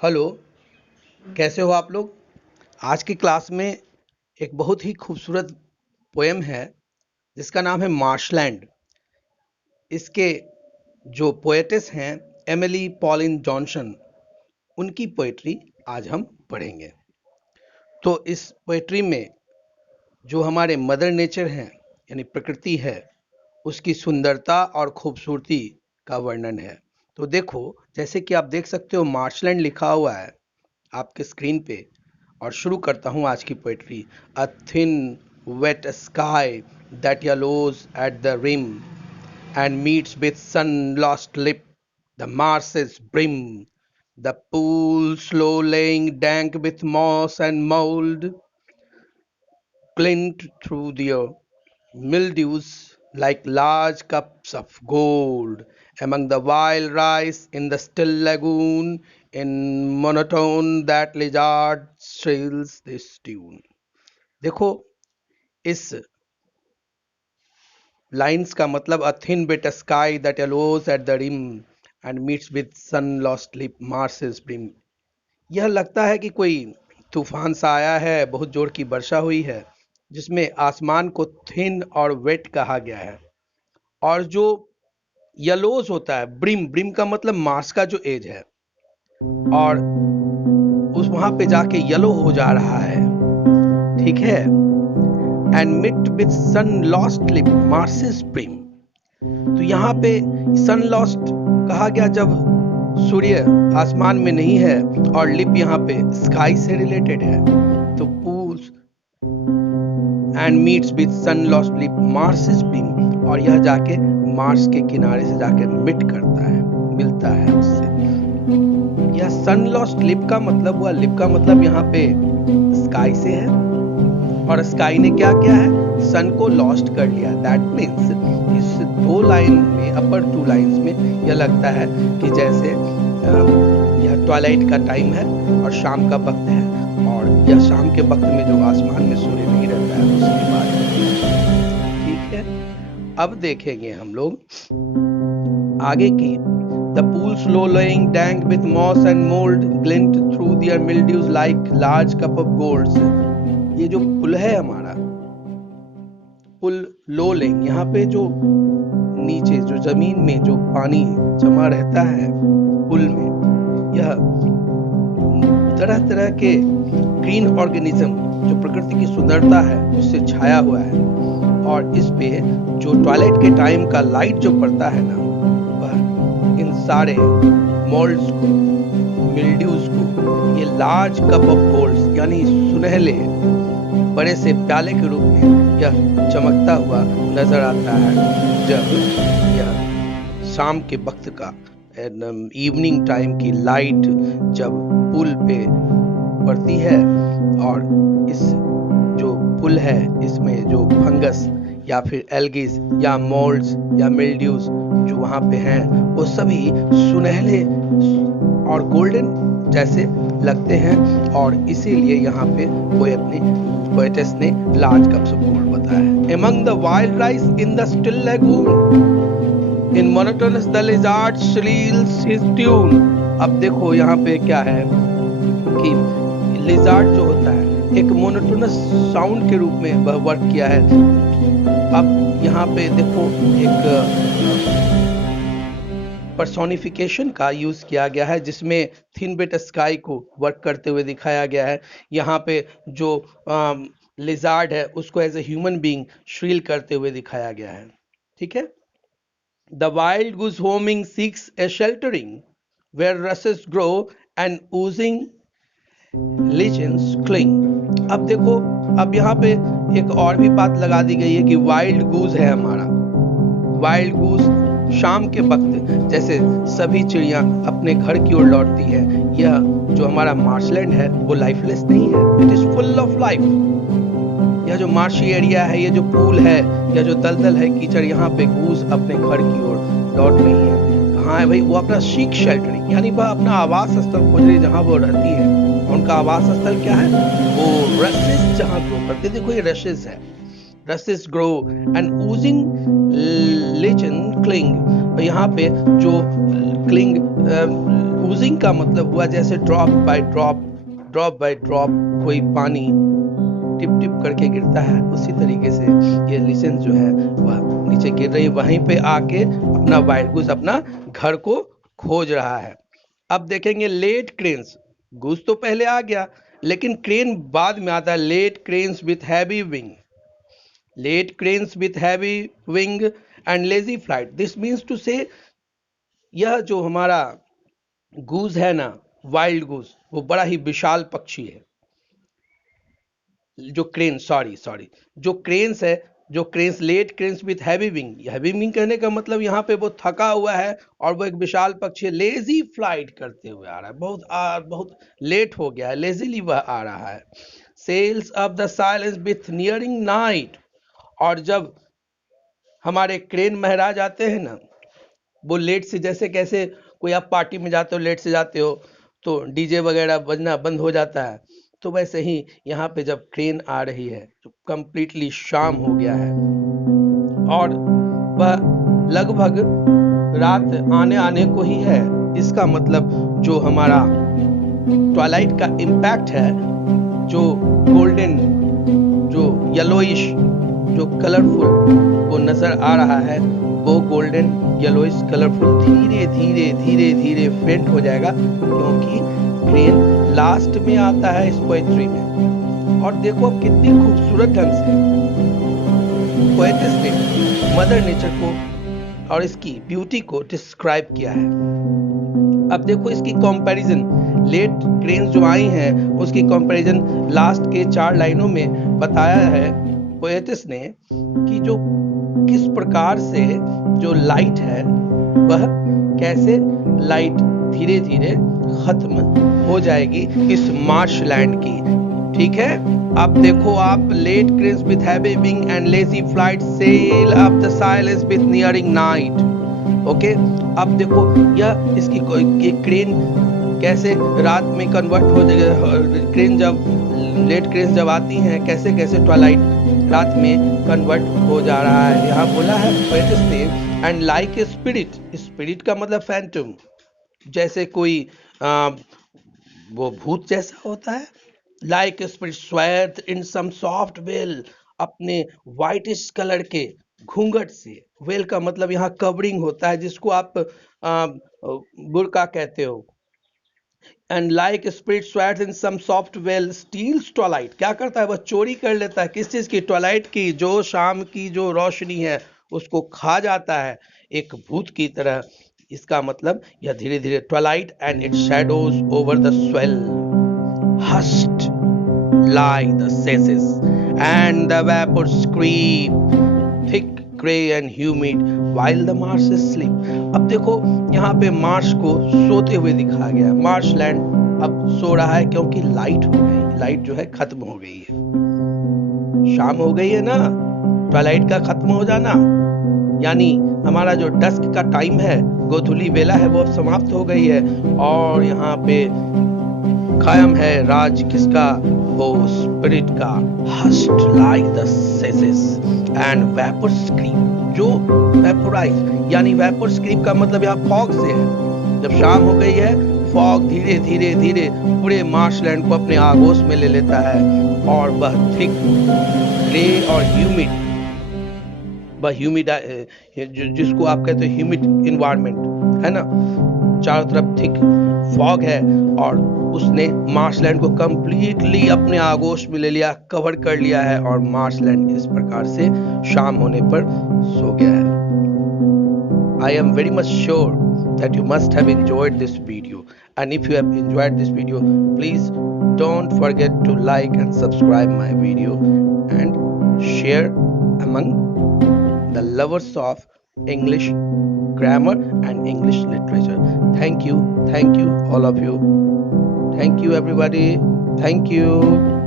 Hello. कैसे हो आप लोग? आज की क्लास में एक बहुत ही खूबसूरत पोएम है जिसका नाम है मार्शलैंड। इसके जो पोएटेस हैं एमिली पॉलिन जॉनसन, उनकी पोएट्री आज हम पढ़ेंगे। तो इस पोएट्री में जो हमारे मदर नेचर हैं यानी प्रकृति है, उसकी सुंदरता और खूबसूरती का वर्णन है। तो देखो, जैसे कि आप देख सकते हो मार्शलैंड लिखा हुआ है आपके स्क्रीन पे। और शुरू करता हूँ आज की poetry. A thin wet sky that yellows at the rim and meets with sun lost lip the marshes brim, the pool slow laying dank with moss and mold, glint through their mildews like large cups of gold among the wild rice in the still lagoon in monotone that lizard shrills this tune। देखो, इस lines का मतलब a thin bit sky that yellows at the rim and meets with sun lost lip marsh's brim. यह लगता है कि कोई तूफान सा आया है, बहुत जोर की वर्षा हुई है जिसमें आसमान को थिन और वेट कहा गया है। और जो यलोज होता है, ब्रिम ब्रिम का मतलब मार्स का जो एज है, और उस वहां पे जाके येलो हो जा रहा है, ठीक है। And meet with sun lost lip marsh's brim. तो यहाँ पे सन लॉस्ट कहा गया जब सूर्य आसमान में नहीं है, और लिप यहाँ पे स्काई से रिलेटेड है। तो pools and meets with sun lost lip marsh's brim, और यह जाके मार्स के किनारे से जाके मिट करता है, मिलता है उससे। यह सन लॉस्ट लिप का मतलब हुआ, लिप का मतलब यहाँ पे स्काई से है, और स्काई ने क्या किया है, सन को लॉस्ट कर लिया। दैट मीन्स इस दो लाइन में, अपर टू लाइंस में यह लगता है कि जैसे यह ट्वाइलाइट का टाइम है और शाम का वक्त है, और यह शाम के वक्त में जो आसमान में सूर्य नहीं रहता है उसके बाद, ठीक है। अब देखेंगे हम लोग आगे की। The pool slow laying dank with moss and mold glint through their mildews like large cup of gold। ये जो पुल है हमारा, पुल लो लेंग, यहाँ पे जो नीचे जो जमीन में जो पानी जमा रहता है पुल में, यह तरह तरह के ग्रीन ऑर्गेनिज्म जो प्रकृति की सुंदरता है उससे छाया हुआ है। और इस पे जो ट्वाइलाइट के टाइम का लाइट जो पड़ता है ना, वह इन सारे मोल्ड्स को, मिल्ड्यूज को, ये लार्ज कप ऑफ गोल्ड यानी सुनहले बड़े से प्याले के रूप में यह चमकता हुआ नजर आता है जब यह शाम के वक्त का, इवनिंग टाइम की लाइट जब पुल पे पड़ती है। और इस जो पुल है इसमें जो फंगस या फिर एल्गीज या मोल्ड्स या मिल्ड्यूज जो वहां पे हैं, वो सभी सुनहले और गोल्डन जैसे लगते हैं, और इसीलिए यहाँ पे पोएटेस ने लार्ज कप्स ऑफ गोल्ड बताया है। Among the wild rice in the still lagoon, in monotonous the lizard shrills his tune। अब देखो यहाँ पे क्या है कि लिजार्ड जो होता है एक मोनोटोनस साउंड के रूप में वह वर्क किया है। अब यहाँ पे देखो एक पर्सोनिफिकेशन का यूज किया गया है जिसमें थिन बिट स्काई को वर्क करते हुए दिखाया गया है। यहाँ पे जो लिजार्ड है उसको एज ए ह्यूमन बीइंग श्रील करते हुए दिखाया गया है, ठीक है। The wild goose homing seeks a sheltering where rushes grow and oozing legends cling. अब देखो, अब यहाँ पे एक और भी बात लगा दी गई है कि वाइल्ड गूज है हमारा। वाइल्ड गूज शाम के वक्त जैसे सभी चिड़ियां अपने घर की ओर लौटती है, यह जो हमारा मार्शलैंड है वो लाइफलेस नहीं है, it is full of life. यह जो मार्शी एरिया है, ये जो पूल है, यह जो दलदल है, कीचड़, यहाँ पे गूज अपने घर की ओर लौट रही है। कहाँ है भाई? वो अपना सीक शेल्टरिंग यानी वह अपना आवास स्थल खोज रही है जहाँ वो रहती है। उनका आवास स्थल क्या है? वो रसेस जहाँ ग्रो करते, देखो ये रसेस है, रसेस grow and Ojing legend cling, यहाँ पे जो क्लिंग ओजिंग का मतलब हुआ जैसे ड्रॉप बाय ड्रॉप कोई पानी टिप टिप करके गिरता है, उसी तरीके से ये लिसन जो है वह नीचे गिर रही है, वहीं पे आके अपना वाइल्ड गूस अपना घर को खोज रहा है। अब देखेंगे लेट क्रेन्स, गूस तो पहले आ गया लेकिन क्रेन बाद में आता है। Late cranes with heavy wing, late cranes with heavy wing and lazy flight, this means to say यह जो हमारा गूस है ना, वाइल्ड गूस, वो बड़ा ही विशाल पक्षी है। जो क्रेन जो क्रेन्स है, जो cranes late cranes with heavy wing कहने का मतलब यहाँ पे वो थका हुआ है और वो एक विशाल पक्षी लेजी फ्लाइट करते हुए आ रहा है, बहुत लेट हो गया है, लेजीली वह आ रहा है। Sails of the silence with nearing night, और जब हमारे क्रेन महाराज आते हैं ना, वो लेट से, जैसे कैसे कोई आप पार्टी में जाते हो, लेट से जाते हो तो डीजे वगैरह बजना बंद हो जाता है, तो वैसे ही यहाँ पे जब क्रेन आ रही है तो कंप्लीटली शाम हो गया है और वह लगभग रात आने को ही है। इसका मतलब जो हमारा ट्वाइलाइट का इम्पैक्ट है, जो गोल्डन, जो येलोइश, जो कलरफुल वो नजर आ रहा है, वो गोल्डन येलोइश कलरफुल धीरे धीरे फेंट हो जाएगा, क्योंकि क्रेन लास्ट में आता है इस पोएट्री में। और देखो अब कितनी खूबसूरत ढंग से पोएटिस ने मदर नेचर को और इसकी ब्यूटी को डिस्क्राइब किया है। अब देखो इसकी कंपैरिजन, लेट क्रेन्स जो आई हैं उसकी कंपैरिजन लास्ट के 4 लाइनों में बताया है पोएटिस ने कि जो किस प्रकार से जो लाइट है वह कैसे लाइट धीरे धीरे खत्म हो जाएगी इस मार्शलैंड की। ठीक है, अब देखो आप, late cranes with heavy wing and lazy flight sail up the silence with nearing night. Okay, अब देखो यह इसकी ये क्रेन कैसे रात में कन्वर्ट हो जाएगा, क्रेन जब लेट क्रेन्स जब आती हैं कैसे कैसे ट्वाइलाइट रात में कन्वर्ट हो जा रहा है। यहाँ बोला है पोएटिस ने, एंड लाइक ए स्पिरिट का मतलब फैंटम, जैसे कोई वो भूत जैसा होता है, like a spirit swathed in some soft veil, अपने व्हाइटिश कलर के घूंघट से, वेल का मतलब यहाँ कवरिंग होता है जिसको आप बुर्का कहते हो। And like spirit swathes in some soft veil steals twilight, क्या करता है वह चोरी कर लेता है, किस चीज की, ट्वाइलाइट की, जो शाम की जो रोशनी है उसको खा जाता है एक भूत की तरह। इसका मतलब यह धीरे धीरे twilight and its shadows over the swell hushed lie the cesses and the vapors creep thick gray and humid while the marshes sleep। अब देखो यहाँ पे मार्श को सोते हुए दिखाया गया है, मार्शलैंड अब सो रहा है क्योंकि लाइट हो गई, लाइट जो है खत्म हो गई है, शाम हो गई है ना, ट्वाइलाइट का खत्म हो जाना, यानी हमारा जो डस्क का टाइम है, गोधूली वेला है, वो समाप्त हो गई है और यहाँ पे कायम है राज किसका, वो स्पिरिट का। Just like the cases and vapour scrip, जो वेपोराइज, यानी वेपर स्क्रीप का मतलब यहाँ फॉग से है। जब शाम हो गई है, फॉग धीरे धीरे धीरे पूरे मार्शलैंड को अपने आगोश में ले लेता है और वह थिक ग्रे और ह्यूमिड, वह ह्यूमिड जिसको आप कहते हो ह्यूमिड इन्वायरमेंट है ना, चारों तरफ थिक फॉग है और उसने मार्शलैंड को कंप्लीटली अपने आगोश में ले लिया, कवर कर लिया है और मार्शलैंड इस प्रकार से शाम होने पर सो गया है। I am very much sure that you must have enjoyed this video, and if you have enjoyed this video, please don't forget to like and subscribe my video and share among the lovers of English grammar and English literature. Thank you all of you. Thank you everybody. Thank you.